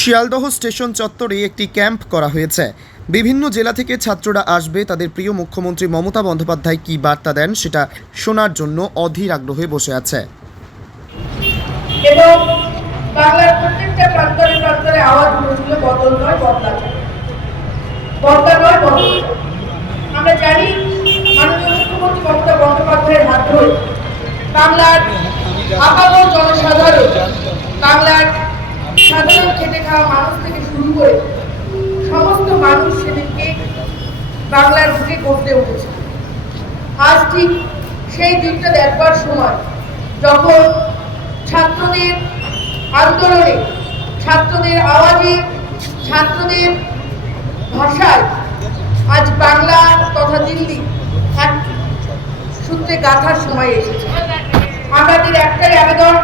Sealdah station চত্বরে একটি camp করা হয়েছে বিভিন্ন জেলা থেকে ছাত্ররা আসবে তাদের প্রিয় মুখ্যমন্ত্রী মমতা বন্দ্যোপাধ্যায় কী বার্তা দেন সেটা শোনার জন্য অধীর আগ্রহে বসে আছে বাংলার জনসাধারণ বাংলার সাধারণ খেটে খাওয়া মানুষ থেকে শুরু করে সমস্ত মানুষ সেদিনকে বাংলার বুকে করতে উঠেছে আজ ঠিক সেই দিনটা দেখবার সময় যখন ছাত্রদের আন্দোলনে ছাত্রদের আওয়াজে ছাত্রদের ভাষায় আজ বাংলা তথা দিল্লি এক সূত্রে গাঁথার সময় এসেছে আমাদের একটাই আবেদন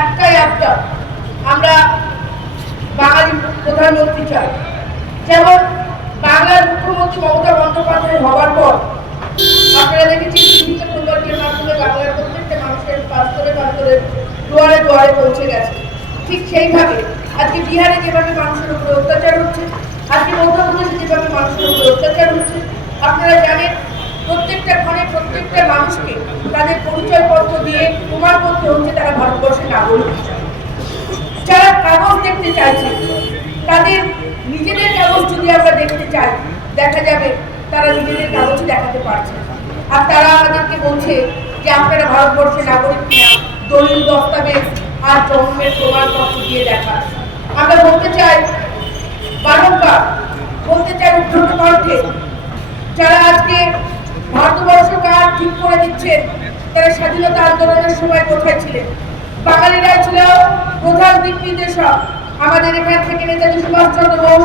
একটাই আবদার আমরা দুয়ারে দুয়ারে পৌঁছে গেছে ঠিক সেইভাবে আজকে বিহারে যেভাবে মানুষের উপরে অত্যাচার হচ্ছে আজকে মধ্যপ্রদেশে যেভাবে মানুষের উপরে অত্যাচার হচ্ছে আপনারা জানেন প্রত্যেকটা ঘরে প্রত্যেকটা মানুষকে তাদের পরিচয়পত্র দিয়ে প্রমাণপত্র হচ্ছে তারা ভারতবর্ষে নাগরিক যারা কাগজ দেখতে চাইছে তাদের নিজেদের কাগজ যদি আমরা দেখতে চাই দেখা যাবে তারা নিজেদের কাগজ দেখাতে পারছে আর তারা আমাদেরকে বলছে যে আপনারা ভারতবর্ষে নাগরিক কিনা দলিল দস্তাবেজ আর জন্মের প্রমাণপত্র দিয়ে দেখা আমরা বলতে চাই বারংবার বলতে চাই উদ্ধত কণ্ঠে যারা আজকে ভারতবর্ষ কাজ ঠিক করে দিচ্ছেন তারা স্বাধীনতা আন্দোলনের সময় কোথায় ছিলেন বাঙালিরাই ছিল প্রধান দিক নির্দেশক আমাদের এখান থেকে নেতাজি সুভাষচন্দ্র বোস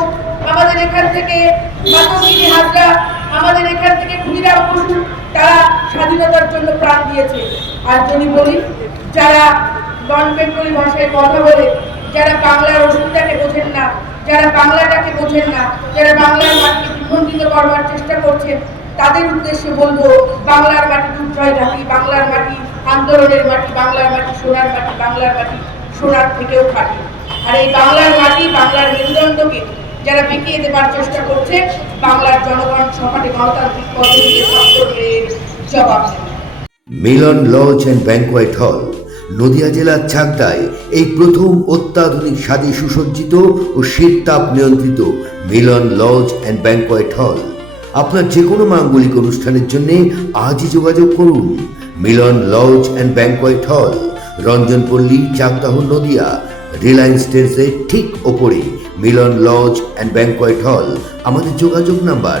আমাদের এখান থেকে মাতঙ্গিনী হাজরা আমাদের এখান থেকে ক্ষীরা বসু তারা স্বাধীনতার জন্য প্রাণ দিয়েছে আর যদি বলি যারা নন বেঙ্গলি ভাষায় কথা বলে যারা বাংলার ওষুধটাকে বোঝেন না যারা বাংলাটাকে বোঝেন না যারা বাংলার মাটিকে দ্বিখণ্ডিত করবার চেষ্টা করছেন তাদের উদ্দেশ্যে বলবো বাংলার মাটি দুর্জয় ঘাটি বাংলার মাটি আন্দোলনের মাটি বাংলার মাটি সোনার মাটি বাংলার মাটি সোনার থেকেও খাটি আর এই বাংলার মাটি বাংলার মেরুদণ্ডকে যারা বেঁকিয়ে দেবার চেষ্টা করছে বাংলার জনগণ সকালে গণতান্ত্রিক পদ্ধতিতে জবাব মিলন লজ অ্যান্ড ব্যাংকোয়েট হল নদিয়া জেলার ছাগদায় এই প্রথম অত্যাধুনিক স্বাদে সুসজ্জিত ও শীততাপ নিয়ন্ত্রিত মিলন লজ অ্যান্ড ব্যাংকয়েট হল আপনার যে কোনো মাঙ্গলিক অনুষ্ঠানের জন্য আজই যোগাযোগ করুন মিলন লজ অ্যান্ড ব্যাংকয়েট হল রঞ্জনপল্লী চাকদাহ নদিয়া রিলায়েন্স টেন্সের ঠিক ওপরে মিলন লজ অ্যান্ড ব্যাংকয়েট হল আমাদের যোগাযোগ নাম্বার